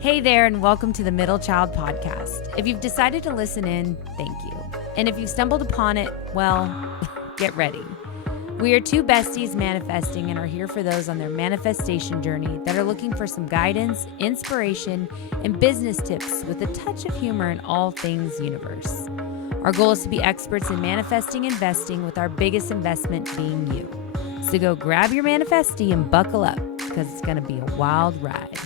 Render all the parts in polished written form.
Hey there, and welcome to the Middle Child Podcast. If you've decided to listen in, thank you. And if you stumbled upon it, well, get ready. We are two besties manifesting and are here for those on their manifestation journey that are looking for some guidance, inspiration, and business tips with a touch of humor in all things universe. Our goal is to be experts in manifesting investing, with our biggest investment being you. So go grab your manifestie and buckle up, because it's going to be a wild ride.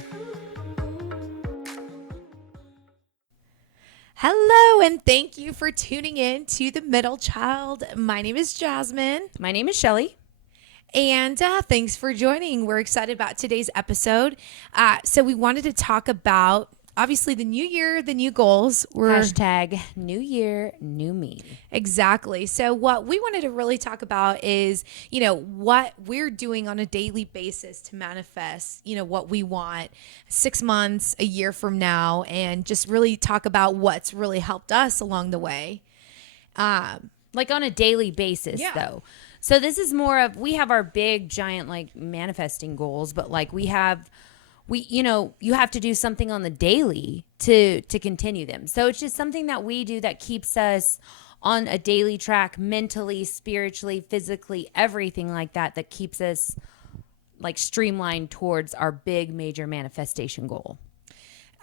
Hello, and thank you for tuning in to The Middle Child. My name is Jasmine. My name is Shelly. And thanks for joining. We're excited about today's episode. So we wanted to talk about, obviously, the new year, the new goals. Hashtag new year, new me. Exactly. So what we wanted to really talk about is, what we're doing on a daily basis to manifest, what we want 6 months, a year from now, and just really talk about what's really helped us along the way. Like on a daily basis, though. So this is more of, we have our big, giant, like, manifesting goals, but like you have to do something on the daily to continue them. So it's just something that we do that keeps us on a daily track, mentally, spiritually, physically, everything like that keeps us like streamlined towards our big major manifestation goal.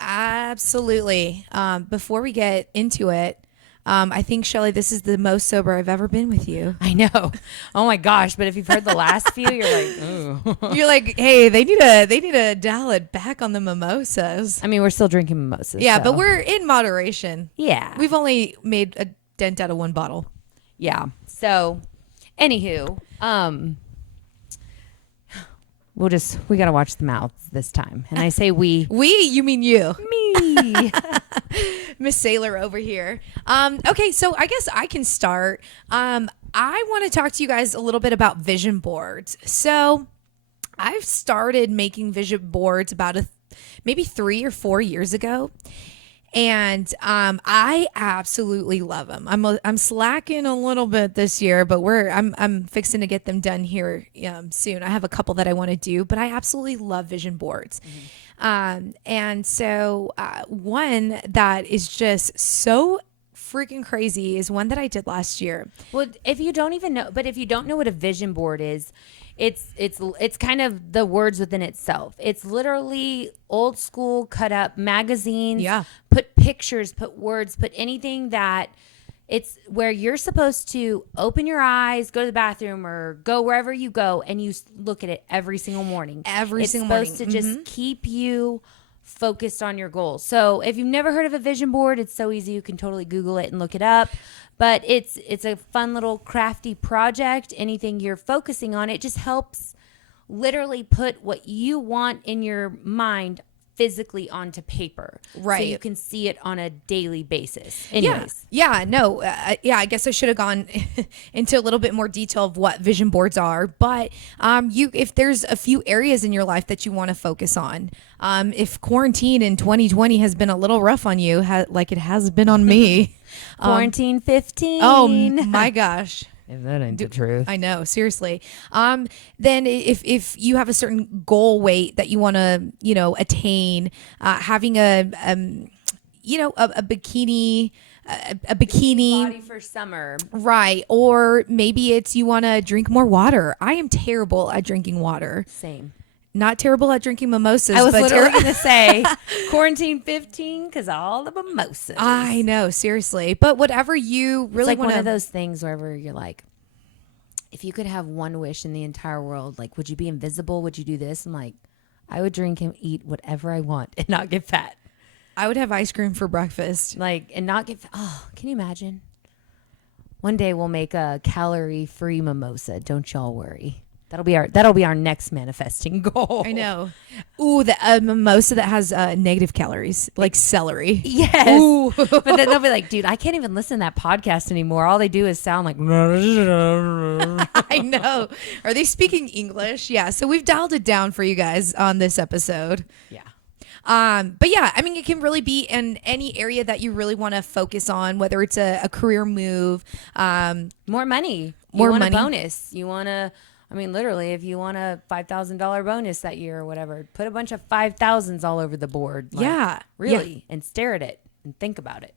Absolutely. Before we get into it, I think, Shelly, this is the most sober I've ever been with you. I know. Oh my gosh. But if you've heard the last few, you're like, ooh. You're like, hey, they need to dial it back on the mimosas. I mean, we're still drinking mimosas. Yeah, so. but we're in moderation. Yeah. We've only made a dent out of one bottle. Yeah. So, anywho, we got to watch the mouths this time. And I say we. We? You mean you? Me. Miss Sailor over here. Okay, so I guess I can start. I want to talk to you guys a little bit about vision boards. So I've started making vision boards about maybe 3 or 4 years ago. And I absolutely love them. I'm slacking a little bit this year, but I'm fixing to get them done here soon. I have a couple that I want to do, but I absolutely love vision boards. And so one that is just so freaking crazy is one that I did last year. Well, if you don't know what a vision board is, it's kind of the words within itself. It's literally old school cut up magazines. Yeah. Put pictures, put words, put anything that it's where you're supposed to open your eyes, go to the bathroom, or go wherever you go, and you look at it every single morning. It's supposed to just keep you focused on your goals. So if you've never heard of a vision board, it's so easy. You can totally Google it and look it up. But it's a fun little crafty project. Anything you're focusing on, it just helps literally put what you want in your mind physically onto paper. Right. So you can see it on a daily basis. Anyways. Yeah. No. I guess I should have gone into a little bit more detail of what vision boards are. But if there's a few areas in your life that you want to focus on, if quarantine in 2020 has been a little rough on you, like it has been on me. Quarantine 15. Oh my gosh. If that ain't the truth. I know, seriously. Then if you have a certain goal weight that you want to, attain, having a bikini, body for summer. Right. Or maybe it's you want to drink more water. I am terrible at drinking water. Same. Not terrible at drinking mimosas. I was but literally going to say quarantine 15 because all the mimosas. I know, seriously. But whatever you really want want one of those things wherever you're like, if you could have one wish in the entire world, like, would you be invisible? Would you do this? I'm like, I would drink and eat whatever I want and not get fat. I would have ice cream for breakfast. And not get fat. Oh, can you imagine? One day we'll make a calorie-free mimosa. Don't y'all worry. That'll be our next manifesting goal. I know. Ooh, the mimosa that has negative calories, like celery. Yes. Ooh. But then they'll be like, dude, I can't even listen to that podcast anymore. All they do is sound like. I know. Are they speaking English? Yeah. So we've dialed it down for you guys on this episode. Yeah. But yeah, I mean, it can really be in any area that you really want to focus on, whether it's a career move, more money. More you want money. a bonus. You want to I mean, literally, if you want a $5,000 bonus that year or whatever, put a bunch of 5,000s all over the board. Like, Yeah. Really. And stare at it and think about it.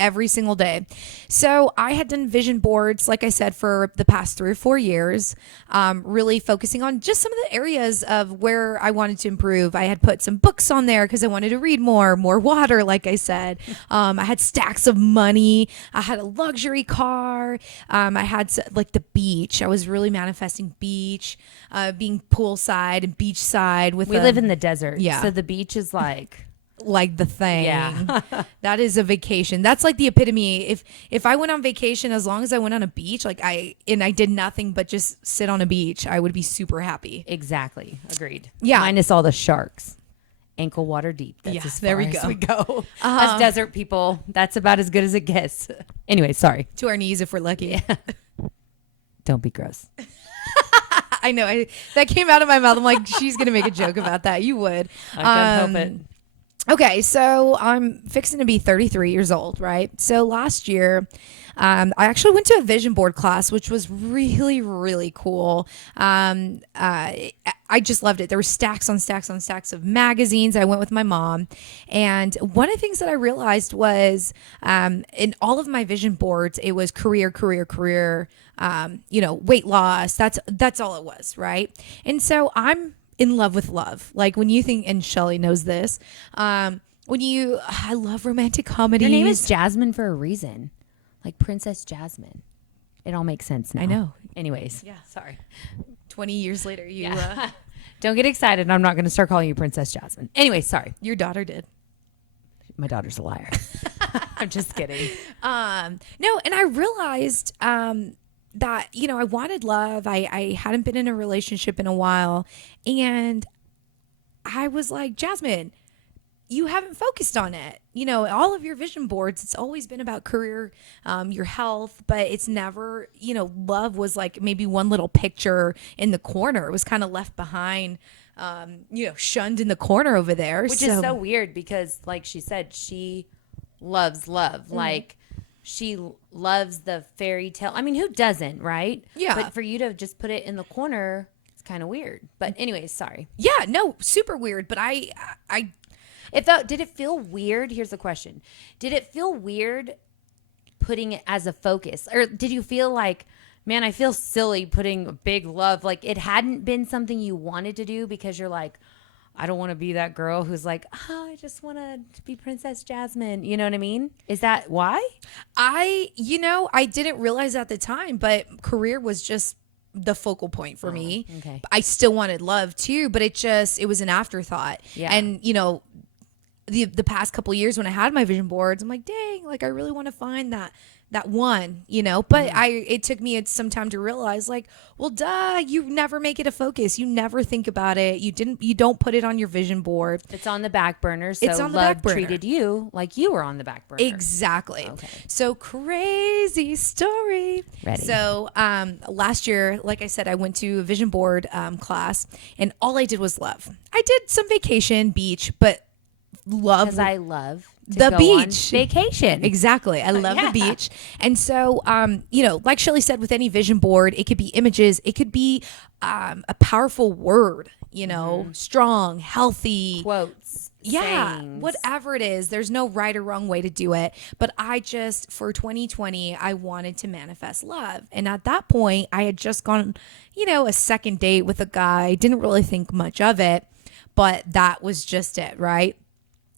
Every single day. So I had done vision boards, like I said, for the past 3 or 4 years, really focusing on just some of the areas of where I wanted to improve. I had put some books on there because I wanted to read more water, like I said. I had stacks of money. I had a luxury car. I had like the beach. I was really manifesting beach, being poolside and beachside with. We live in the desert. Yeah. So the beach is like the thing. Yeah. That is a vacation. That's like the epitome. If I went on vacation, as long as I went on a beach, I did nothing but just sit on a beach, I would be super happy. Exactly. Agreed. Yeah. Minus all the sharks. Ankle water deep. That's as there far we as go. we go. Us desert people, that's about as good as it gets. Anyway, sorry. To our knees if we're lucky. Yeah. Don't be gross. I know. That came out of my mouth. I'm like, she's going to make a joke about that. You would. I can't help it. Okay, so I'm fixing to be 33 years old, right? So last year, I actually went to a vision board class, which was really, really cool. I just loved it. There were stacks on stacks on stacks of magazines. I went with my mom. And one of the things that I realized was in all of my vision boards, it was career, weight loss. That's all it was, right? And so I'm in love with love. Like when you think, and Shelly knows this, I love romantic comedies. Your name is Jasmine for a reason. Like Princess Jasmine. It all makes sense now. I know. Anyways. Yeah. Sorry. 20 years later, Don't get excited. I'm not going to start calling you Princess Jasmine. Anyway, sorry. your daughter did. My daughter's a liar. I'm just kidding. No, and I realized that, I wanted love. I hadn't been in a relationship in a while. And I was like, Jasmine, you haven't focused on it. All of your vision boards, it's always been about career, your health, but it's never, love was like maybe one little picture in the corner. It was kind of left behind, shunned in the corner over there. Which is so weird because, like she said, she loves love. Mm-hmm. Like, she loves the fairy tale. I mean, who doesn't, right? Yeah. But for you to just put it in the corner, it's kind of weird. But anyways, sorry. Yeah, no, super weird. But Did it feel weird? Here's the question. Did it feel weird putting it as a focus? Or did you feel like, man, I feel silly putting a big love, like it hadn't been something you wanted to do because you're like, I don't want to be that girl who's like, I just want to be Princess Jasmine. You know what I mean? Is that why? I didn't realize at the time, but career was just the focal point for me. Okay. I still wanted love too, but it was an afterthought. Yeah. And, the past couple of years when I had my vision boards, I'm like, dang, like I really want to find that one, but it took me some time to realize like, well, duh, you never make it a focus. You never think about it. You don't put it on your vision board. It's on the back burner. So it's on the love back burner. treated you like you were on the back burner. Exactly. Okay. So crazy story. Ready. So last year, like I said, I went to a vision board class and all I did was love. I did some vacation, beach, but love. Because I love to the go beach on vacation. Exactly. I love Yeah. the beach. And so, like Shelly said, with any vision board, it could be images. It could be a powerful word, strong, healthy. Quotes. Yeah, sayings. whatever it is, there's no right or wrong way to do it. But for 2020, I wanted to manifest love. And at that point, I had just gone, a second date with a guy. Didn't really think much of it, but that was just it, right?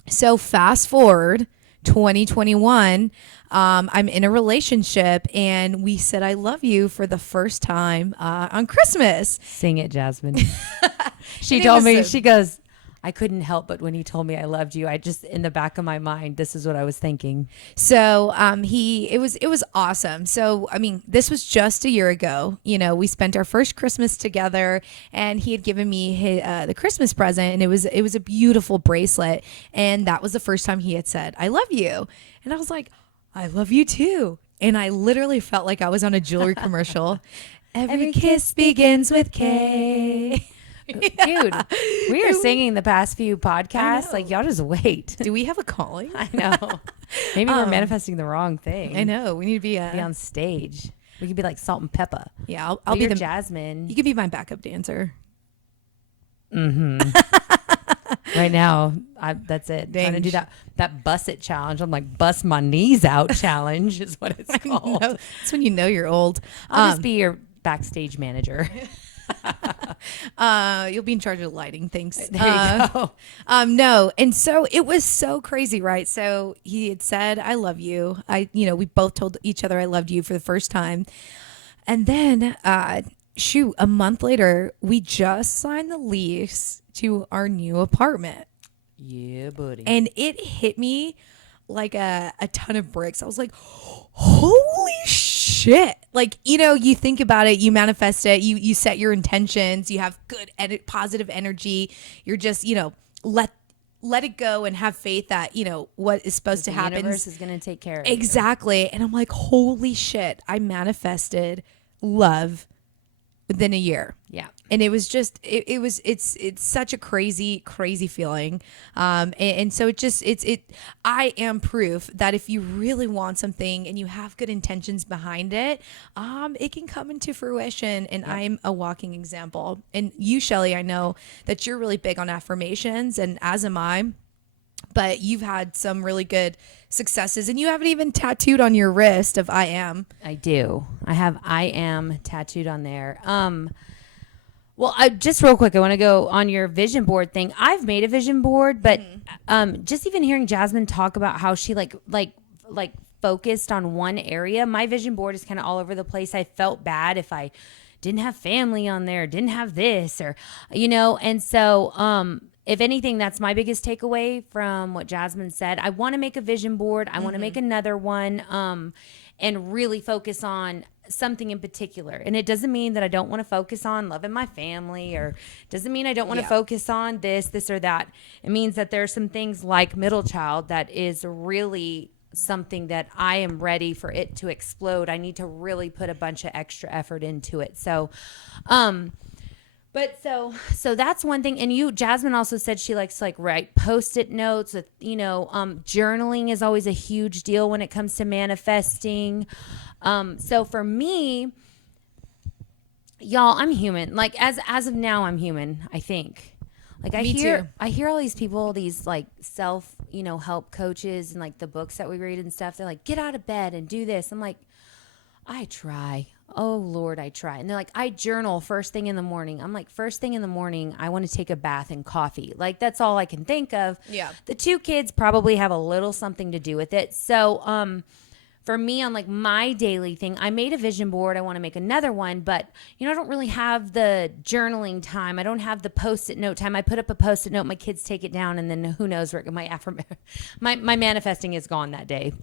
So fast forward 2021, I'm in a relationship and we said, I love you for the first time on Christmas. Sing it, Jasmine. She And told me, she goes, I couldn't help but when he told me I loved you, I just, in the back of my mind, this is what I was thinking. So it was awesome. So, I mean, this was just a year ago. We spent our first Christmas together and he had given me the Christmas present and it was a beautiful bracelet. And that was the first time he had said, I love you. And I was like, I love you too. And I literally felt like I was on a jewelry commercial. Every kiss begins with K. Dude, we are singing the past few podcasts. Like, y'all just wait. Do we have a calling? I know. Maybe we're manifesting the wrong thing. I know. We need to be on stage. We could be like Salt and Pepper. Yeah, I'll be the the Jasmine. You could be my backup dancer. Right now, that's it. Dang. Trying to do that bust it challenge. I'm like, bust my knees out challenge is what it's called. That's when you know you're old. I'll just be your backstage manager. You'll be in charge of lighting. Thanks. There you go. No. And so it was so crazy, right? So he had said, I love you. We both told each other I loved you for the first time. And then, a month later, we just signed the lease to our new apartment. Yeah, buddy. And it hit me like a ton of bricks. I was like, holy shit. Like, you think about it, you manifest it, you set your intentions, you have good, positive energy. You're just, let it go and have faith that, what is supposed to happen. The universe is going to take care of it. Exactly. And I'm like, holy shit. I manifested love within a year. Yeah. And it was just, it's such a crazy feeling. And so I am proof that if you really want something and you have good intentions behind it, it can come into fruition. And yeah. I'm a walking example. And you, Shelly, I know that you're really big on affirmations, and as am I. But you've had some really good successes, and you haven't even tattooed on your wrist of I am. I do. I have I am tattooed on there. Well, just real quick, I want to go on your vision board thing. I've made a vision board, but just even hearing Jasmine talk about how she like focused on one area, my vision board is kind of all over the place. I felt bad if I didn't have family on there, didn't have this, or and so if anything, that's my biggest takeaway from what Jasmine said. I want to make a vision board. I want to make another one and really focus on something in particular. And it doesn't mean that I don't want to focus on loving my family, or doesn't mean I don't want to focus on this or that. It means that there are some things like middle child that is really something that I am ready for it to explode. I need to really put a bunch of extra effort into it. So, but so that's one thing. And Jasmine also said she likes to write Post-it notes with, journaling is always a huge deal when it comes to manifesting. So for me, y'all, I'm human. As of now, I'm human, I think. I hear all these people, these self, help coaches and the books that we read and stuff. They're like, get out of bed and do this. I'm like, I try. Oh Lord, I try. And they're like, I journal first thing in the morning. I'm like, first thing in the morning, I want to take a bath and coffee. That's all I can think of. Yeah. The two kids probably have a little something to do with it. So, for me on my daily thing, I made a vision board. I want to make another one, but I don't really have the journaling time. I don't have the Post-it note time. I put up a Post-it note, my kids take it down, and then who knows where my manifesting is gone that day.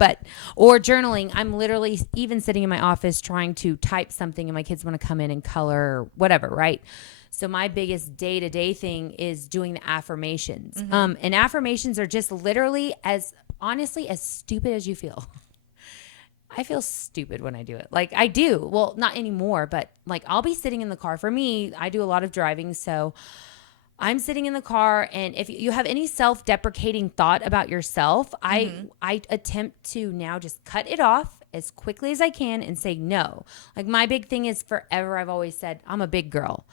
Or journaling, I'm literally even sitting in my office trying to type something, and my kids want to come in and color or whatever, right? So my biggest day-to-day thing is doing the affirmations. And affirmations are just literally honestly as stupid as you feel. I feel stupid when I do it. I do. Well, not anymore, but I'll be sitting in the car. For me, I do a lot of driving, so I'm sitting in the car, and if you have any self-deprecating thought about yourself, I attempt to now just cut it off as quickly as I can and say no. My big thing is forever I've always said I'm a big girl.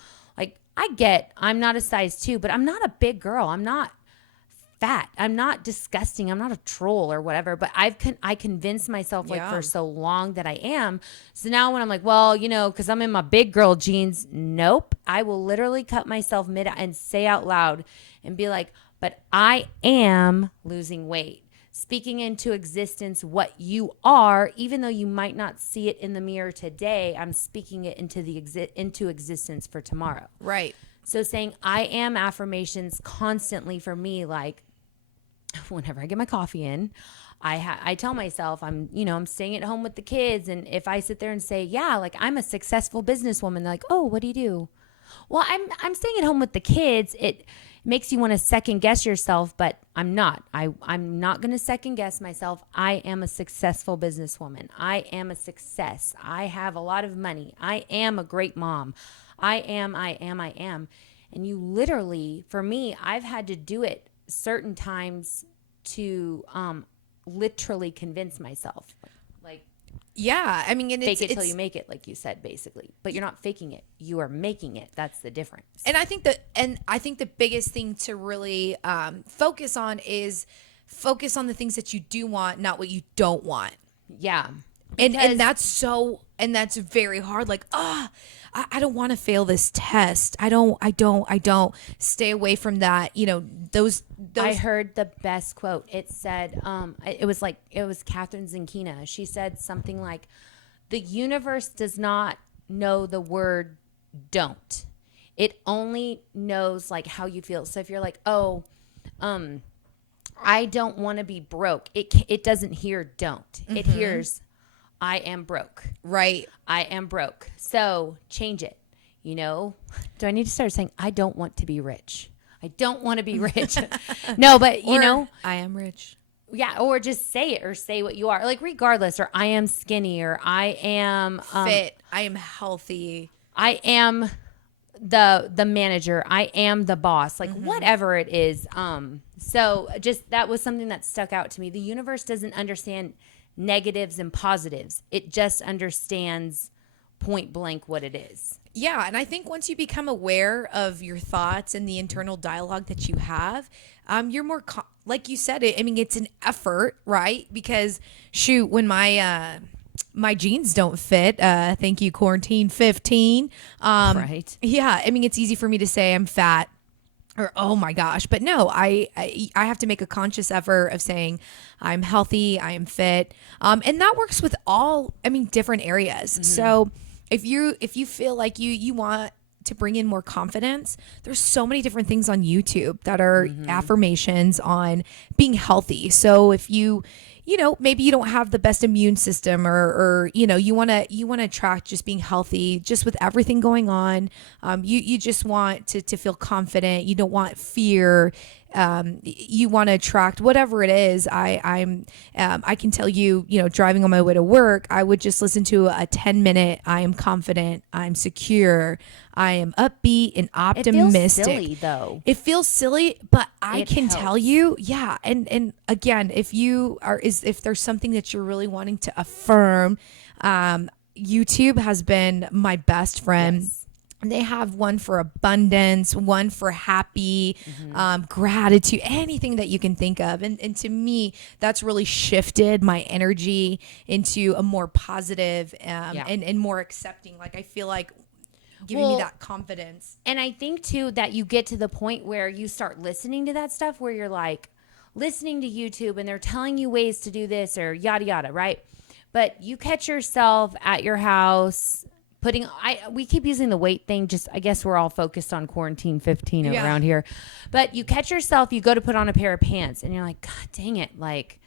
I'm not a size 2, but I'm not a big girl. I'm not fat. I'm not disgusting. I'm not a troll or whatever, but I convinced myself for so long that I am. So now when I'm because I'm in my big girl jeans, nope. I will literally cut myself mid and say out loud and be like, but I am losing weight. Speaking into existence what you are, even though you might not see it in the mirror today, I'm speaking it into existence for tomorrow. Right. So saying I am affirmations constantly for me, whenever I get my coffee in, I tell myself I'm staying at home with the kids. And if I sit there and say, I'm a successful businesswoman, they're like, oh, what do you do? Well, I'm staying at home with the kids. It makes you want to second guess yourself, but I'm not. I'm not going to second guess myself. I am a successful businesswoman. I am a success. I have a lot of money. I am a great mom. I am. And you literally, for me, I've had to do it certain times to literally convince myself. Yeah, I mean, and Fake it till you make it, like you said, basically. But you're not faking it; you are making it. That's the difference. And I think the biggest thing to really focus on is focus on the things that you do want, not what you don't want. Yeah, And that's very hard. Like, I don't want to fail this test. I don't. Stay away from that. You know, those. I heard the best quote. It said, it was Catherine Zenkina. She said something like, "The universe does not know the word don't. It only knows like how you feel." So if you're like, "Oh, I don't want to be broke," it doesn't hear don't. It hears, I am broke. Right. I am broke. So change it. You know, do I need to start saying, I don't want to be rich? I don't want to be rich. No, but you know, I am rich. Yeah. Or just say it, or say what you are, like regardless, or I am skinny, or I am fit. I am healthy. I am the manager. I am the boss, like whatever it is. So just, that was something that stuck out to me. The universe doesn't understand negatives and positives. It just understands point blank what it is. Yeah, and I think once you become aware of your thoughts and the internal dialogue that you have, you're more like you said it. I mean, it's an effort, right? Because shoot, when my jeans don't fit, thank you, quarantine 15. Right. Yeah, I mean, it's easy for me to say I'm fat, or oh my gosh, but no, I have to make a conscious effort of saying I'm healthy, I am fit, and that works with all, I mean, different areas. So if you feel like you want to bring in more confidence, there's so many different things on YouTube that are affirmations on being healthy. So if you know, maybe you don't have the best immune system, or you know, you want to attract just being healthy, just with everything going on. You just want to feel confident. You don't want fear. You want to attract whatever it is. I can tell you, you know, driving on my way to work, I would just listen to a 10-minute, I am confident, I'm secure, I am upbeat and optimistic. It feels silly though. It feels silly, but I can helps. tell you, yeah. And again, if there's something that you're really wanting to affirm, YouTube has been my best friend. Yes. They have one for abundance, one for happy, gratitude, anything that you can think of. And to me, that's really shifted my energy into a more positive and more accepting. Like, I feel like giving me that confidence. And I think too that you get to the point where you start listening to that stuff, where you're like listening to YouTube and they're telling you ways to do this or yada yada, right? But you catch yourself at your house we keep using the weight thing. Just, I guess we're all focused on quarantine 15 around here. But you catch yourself, you go to put on a pair of pants and you're like, God dang it. Like,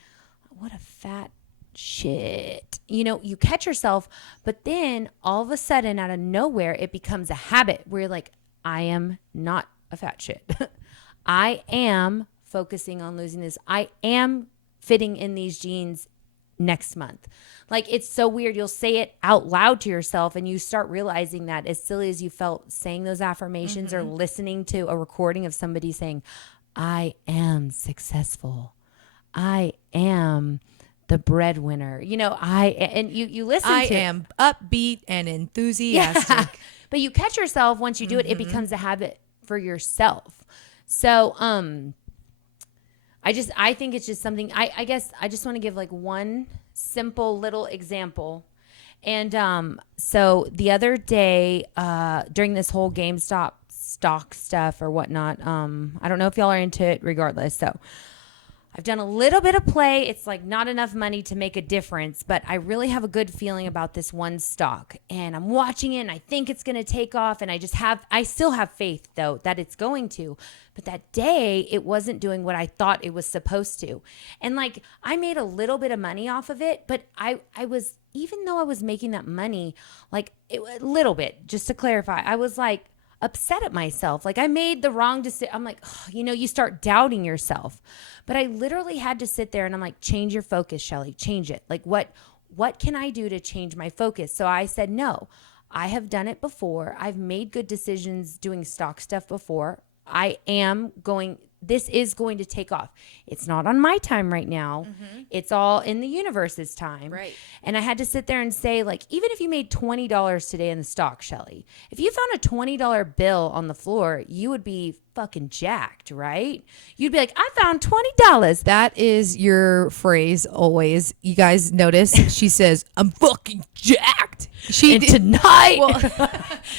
what a fat shit. You know, you catch yourself, but then all of a sudden out of nowhere, it becomes a habit where you're like, I am not a fat shit. I am focusing on losing this. I am fitting in these jeans next month. Like, it's so weird. You'll say it out loud to yourself and you start realizing that, as silly as you felt saying those affirmations or listening to a recording of somebody saying, I am successful. I am the breadwinner. You know, you listen I to am upbeat and enthusiastic. Yeah. But you catch yourself once you do it, it becomes a habit for yourself. So, I think it's just something, I guess I just want to give like one simple little example. And so the other day, during this whole GameStop stock stuff or whatnot, I don't know if y'all are into it regardless. So I've done a little bit of play. It's like not enough money to make a difference, but I really have a good feeling about this one stock, and I'm watching it and I think it's going to take off. And I still have faith though that it's going to, but that day it wasn't doing what I thought it was supposed to. And like, I made a little bit of money off of it, but I was, even though I was making that money, like a little bit, just to clarify, I was like upset at myself. Like, I made the wrong decision. I'm like, oh, you know, you start doubting yourself. But I literally had to sit there and I'm like, change your focus, Shelly, change it. Like, what can I do to change my focus? So I said, no, I have done it before. I've made good decisions doing stock stuff before. this is going to take off. It's not on my time right now. It's all in the universe's time. Right. And I had to sit there and say, like, even if you made $20 today in the stock, Shelly, if you found a $20 bill on the floor, you would be fucking jacked, right? You'd be like, I found $20. That is your phrase always. You guys notice she says, I'm fucking jacked. Tonight. Well,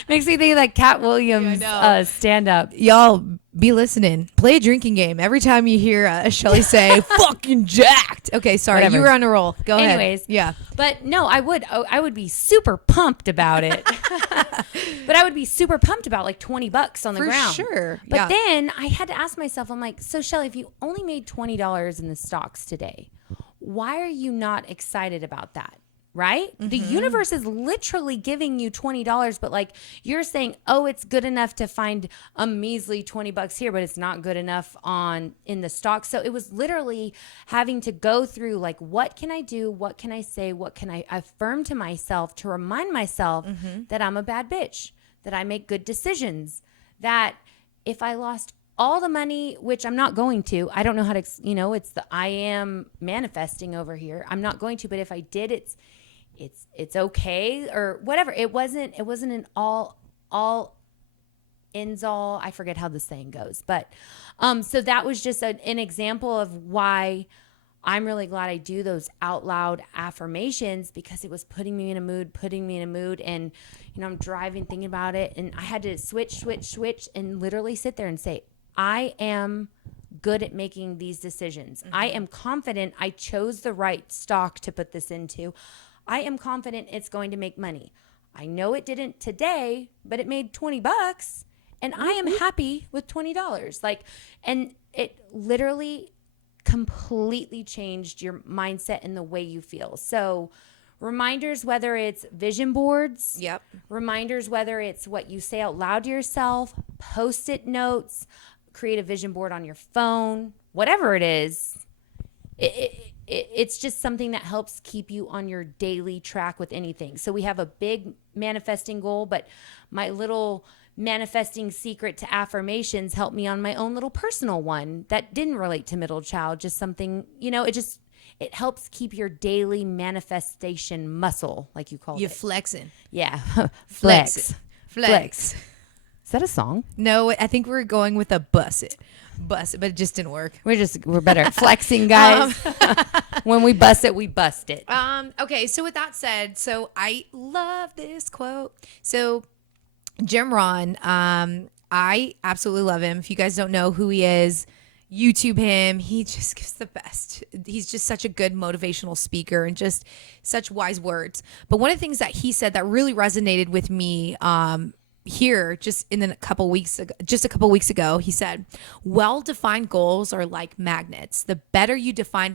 makes me think of like Cat Williams stand up. Y'all be listening. Play a drinking game every time you hear Shelly say fucking jacked. Okay, sorry. Whatever. You were on a roll. Go ahead. Anyways. Yeah. But no, I would be super pumped about it. But I would be super pumped about like $20 on the ground. For sure. But then I had to ask myself, I'm like, so Shelly, if you only made $20 in the stocks today, why are you not excited about that? Right? The universe is literally giving you $20, but like you're saying, oh, it's good enough to find a measly $20 here, but it's not good enough in the stock. So it was literally having to go through like, what can I do? What can I say? What can I affirm to myself to remind myself that I'm a bad bitch, that I make good decisions, that if I lost all the money, which I'm not going to, I don't know how to, it's the I am manifesting over here. I'm not going to, but if I did, it's okay or whatever. It wasn't an all ends all. I forget how the saying goes, but so that was just an example of why I'm really glad I do those out loud affirmations, because it was putting me in a mood, and I'm driving thinking about it, and I had to switch and literally sit there and say, I am good at making these decisions. I am confident I chose the right stock to put this into. I am confident it's going to make money. I know it didn't today, but it made $20 and I am happy with $20. And it literally completely changed your mindset and the way you feel. So reminders, whether it's vision boards, reminders, whether it's what you say out loud to yourself, Post-it notes, create a vision board on your phone, whatever it is, it's just something that helps keep you on your daily track with anything. So we have a big manifesting goal, but my little manifesting secret to affirmations helped me on my own little personal one that didn't relate to middle child, just something, it helps keep your daily manifestation muscle, like you call it. You're flexing. Yeah. Flex. Is that a song? No, I think we're going with a bust it, but it just didn't work. We're better at flexing, guys. When we bust it, we bust it. Okay, so with that said, so I love this quote. So Jim Rohn, I absolutely love him. If you guys don't know who he is, YouTube him. He just gives the best. He's just such a good motivational speaker and just such wise words. But one of the things that he said that really resonated with me, here just a couple weeks ago, he said, well-defined goals are like magnets. The better you define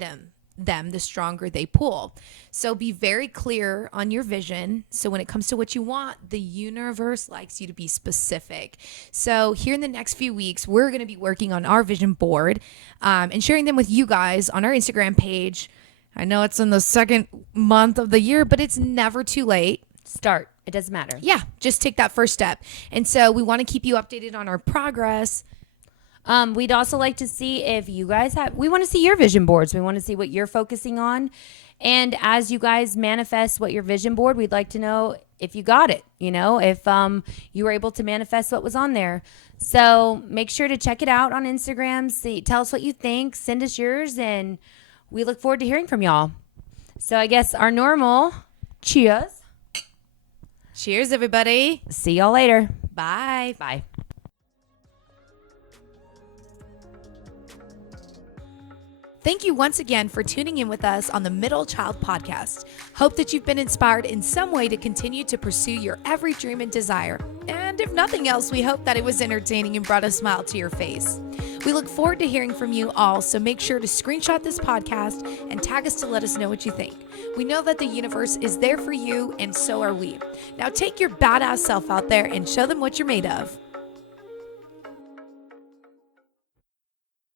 them, the stronger they pull. So be very clear on your vision. So when it comes to what you want, the universe likes you to be specific. So here in the next few weeks, we're going to be working on our vision board and sharing them with you guys on our Instagram page. I know it's in the second month of the year, but it's never too late. Start. It doesn't matter. Yeah, just take that first step. And so we want to keep you updated on our progress. We'd also like to see if you guys we want to see your vision boards. We want to see what you're focusing on. And as you guys manifest what your vision board, we'd like to know if you got it, if you were able to manifest what was on there. So make sure to check it out on Instagram. Tell us what you think. Send us yours. And we look forward to hearing from y'all. So I guess our normal cheers. Cheers, everybody. See y'all later. Bye. Bye. Thank you once again for tuning in with us on the Middle Child Podcast. Hope that you've been inspired in some way to continue to pursue your every dream and desire. And if nothing else, we hope that it was entertaining and brought a smile to your face. We look forward to hearing from you all, so make sure to screenshot this podcast and tag us to let us know what you think. We know that the universe is there for you, and so are we. Now take your badass self out there and show them what you're made of.